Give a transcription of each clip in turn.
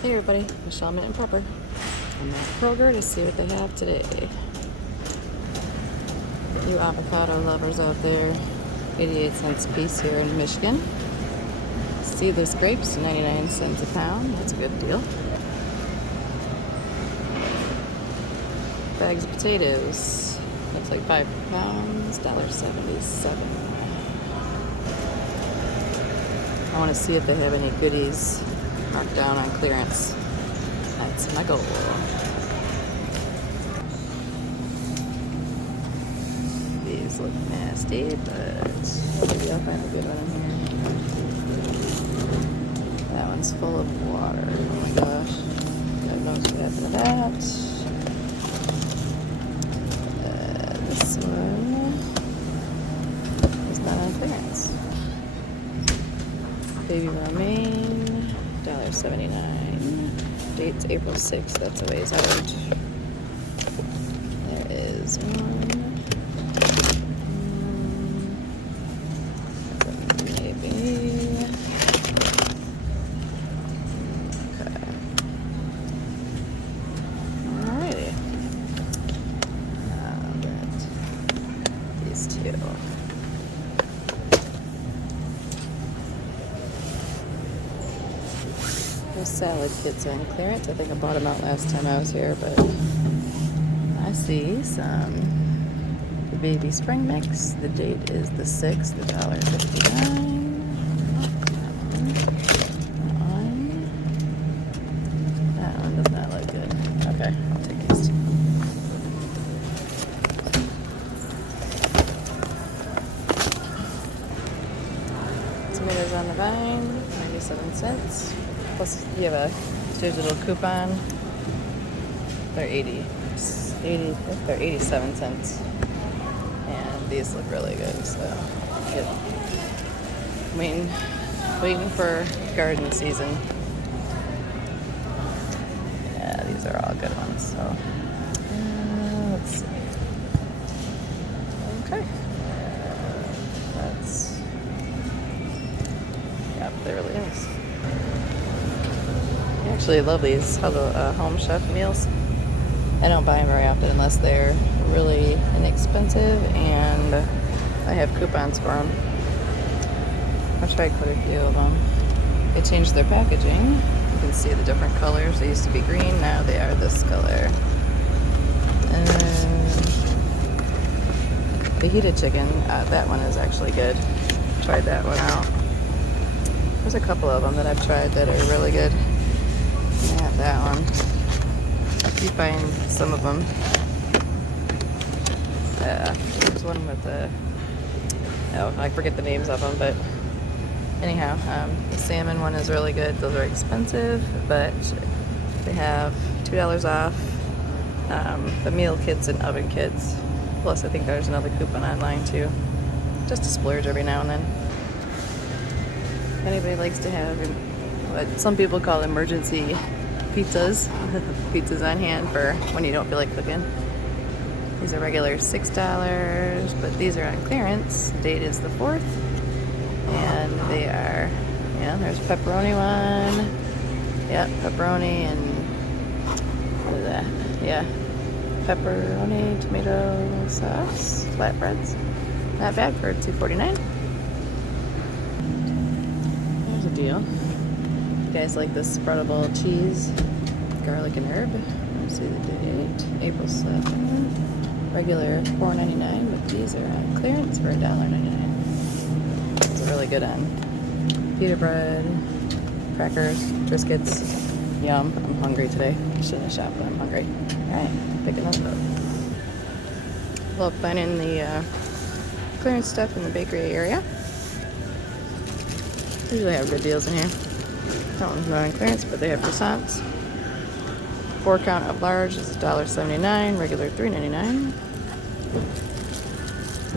Hey everybody, Michelle Mint and Prepper. I'm at Kroger to see what they have today. You avocado lovers out there, 88 cents a piece here in Michigan. Seedless grapes, 99 cents a pound. That's a good deal. Bags of potatoes, looks like 5 pounds, $1.77. I want to see if they have any goodies marked down on clearance. That's my goal. These look nasty, but maybe I'll find a good one in here. That one's full of water. Oh my gosh. That knows what happened to that. This one is not on clearance. Baby romaine, $1.79. Date's April 6th, that's a ways out. There is one. Maybe. Okay. Alrighty. These two. Those salad kits on clearance. I think I bought them out last time I was here, but I see some. The baby spring mix. The date is the 6th, $1.59. That one does not look good. Okay, I'll take these two. Tomatoes on the vine, 97 cents. Plus, you have a digital coupon. They're 87 cents. And these look really good, so waiting for garden season. Yeah, these are all good ones, so let's see. Okay. Yep, they're really nice. I actually love these home chef meals. I don't buy them very often unless they're really inexpensive and I have coupons for them. I've tried quite a few of them. They changed their packaging. You can see the different colors. They used to be green, now they are this color. Fajita chicken, that one is actually good. Tried that one out. There's a couple of them that I've tried that are really good. I have that one. You find some of them. There's one with I forget the names of them, but anyhow, the salmon one is really good. Those are expensive, but they have $2 off the meal kits and oven kits. Plus, I think there's another coupon online too. Just to splurge every now and then. If anybody likes to have what some people call emergency pizzas, pizzas on hand for when you don't feel like cooking. These are regular $6, but these are on clearance. The date is the 4th, and they are, there's pepperoni one. Yep, pepperoni and what is that? Yeah, pepperoni, tomato sauce, flatbreads. Not bad for $2.49. There's a deal. You guys like this spreadable cheese, garlic and herb? Let's see the date. April 7th. Regular $4.99, but these are on clearance for $1.99. It's really good on pita bread, crackers, biscuits. Yum. I'm hungry today. I shouldn't have shopped, but I'm hungry. Alright, picking those up. Love finding the clearance stuff in the bakery area. Usually have good deals in here. That one's not on clearance, but they have croissants. 4 count of large is $1.79, regular $3.99.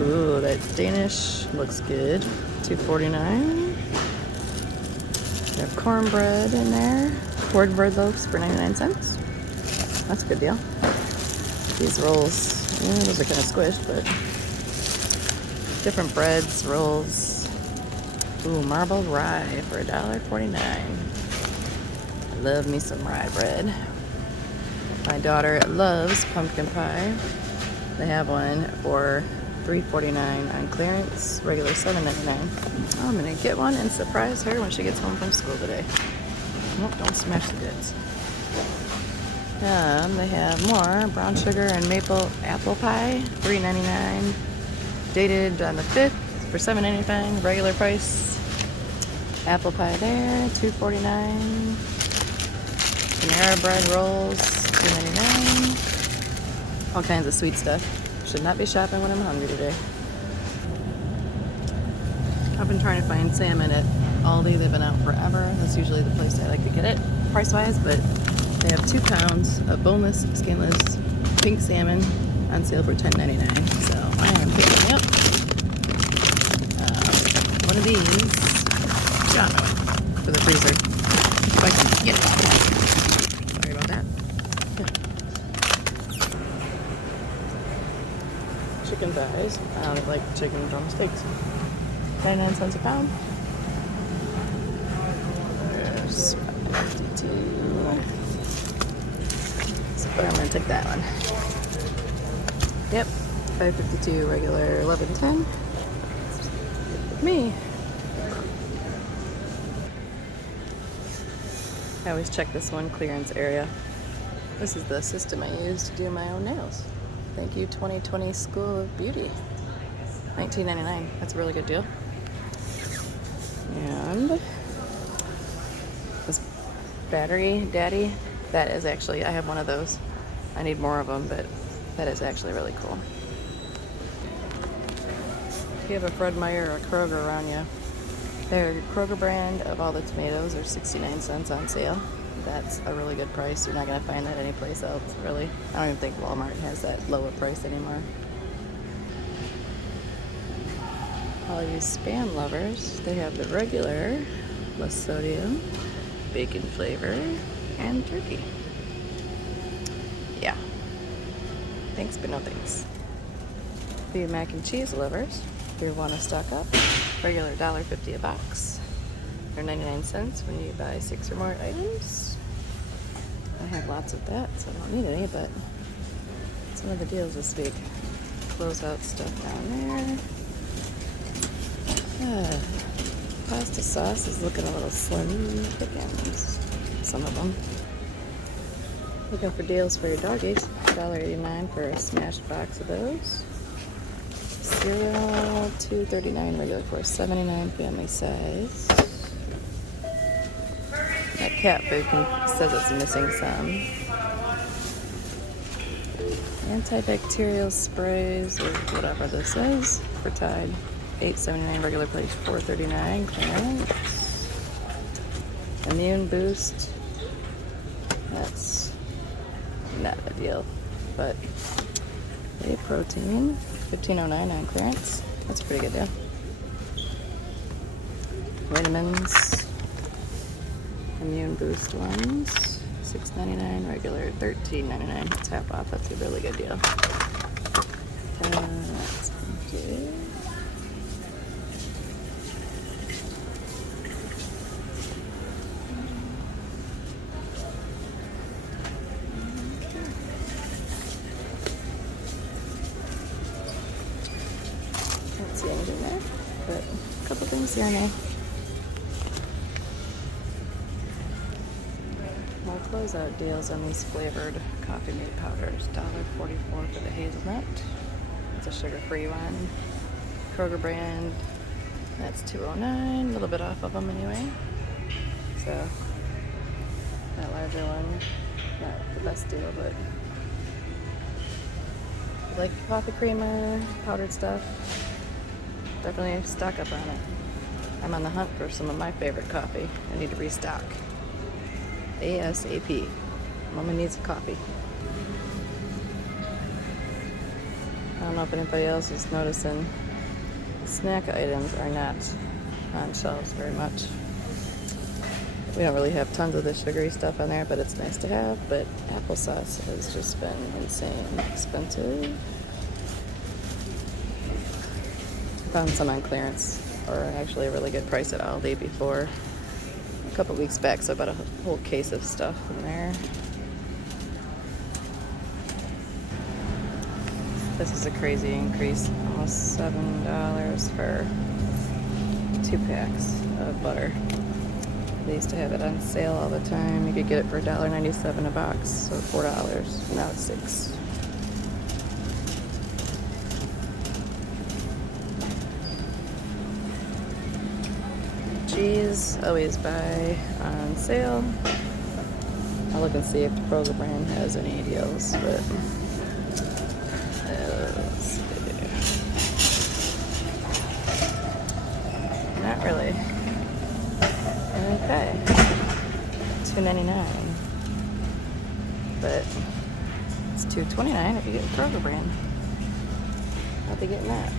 Ooh, that Danish looks good. $2.49. They have cornbread in there. Cornbread loaves for 99 cents. That's a good deal. These rolls, those are kind of squished, but different breads, rolls. Ooh, marbled rye for $1.49. Love me some rye bread. My daughter loves pumpkin pie. They have one for $3.49 on clearance, regular $7.99. I'm gonna get one and surprise her when she gets home from school today. Nope, don't smash the goods. They have more brown sugar and maple apple pie, $3.99. Dated on the 5th for $7.95, regular price. Apple pie there, $2.49. Panera bread rolls, $2.99. All kinds of sweet stuff. Should not be shopping when I'm hungry today. I've been trying to find salmon at Aldi. They've been out forever. That's usually the place I like to get it, price-wise, but they have 2 pounds of boneless, skinless, pink salmon on sale for $10.99. So I am picking up one of these for the freezer. If I can get it. Sorry about that. Chicken thighs. I don't like chicken drumsticks. 99 cents a pound. There's 52. So I'm gonna take that one. Yep, $5.52 regular, $11.10. Me. I always check this one clearance area. This is the system I use to do my own nails. Thank you, 2020 School of Beauty. $19.99. That's a really good deal. And this battery daddy, that is actually, I have one of those. I need more of them, but that is actually really cool. If you have a Fred Meyer or a Kroger around you, their Kroger brand of all the tomatoes are 69 cents on sale. That's a really good price. You're not going to find that anyplace else, really. I don't even think Walmart has that lower price anymore. All you spam lovers, they have the regular, less sodium, bacon flavor, and turkey. Yeah. Thanks, but no thanks. For you mac and cheese lovers, if you want to stock up, regular $1.50 a box. They're 99 cents when you buy 6 or more items. I have lots of that, so I don't need any, but some of the deals this week. Closeout stuff down there. Pasta sauce is looking a little slim pickings. Some of them. Looking for deals for your doggies. $1.89 for a smashed box of those. Cereal, $2.39 regular for $7.99 family size. That cat food says it's missing some. Antibacterial sprays, or whatever this is, for Tide. $8.79 regular price, $4.39 clearance. Immune Boost. That's not a deal, but whey protein, $15.09 on clearance. That's a pretty good deal. Vitamins, Immune Boost ones, $6.99 regular, $13.99. It's half off. That's a really good deal. That's good. Can't see anything there, but a couple things here and there. More closeout deals on these flavored coffee mate powders. $1.44 for the hazelnut. It's a sugar-free one. Kroger brand. That's $2.09. A little bit off of them anyway. So that larger one, not the best deal, but if you like coffee creamer, powdered stuff, definitely stock up on it. I'm on the hunt for some of my favorite coffee. I need to restock. ASAP. Mama needs a coffee. I don't know if anybody else is noticing snack items are not on shelves very much. We don't really have tons of the sugary stuff on there, but it's nice to have. But applesauce has just been insane expensive. I found some on clearance, or actually a really good price at Aldi before. a couple weeks back, so I bought a whole case of stuff in there. This is a crazy increase, almost $7 for 2 packs of butter. They used to have it on sale all the time. You could get it for $1.97 a box, so $4. Now it's $6. Jase, always buy on sale. I'll look and see if the Kroger brand has any deals, but let's see. Not really. Okay, $2.99, but it's $2.29 if you get the Kroger brand. I'll be getting that.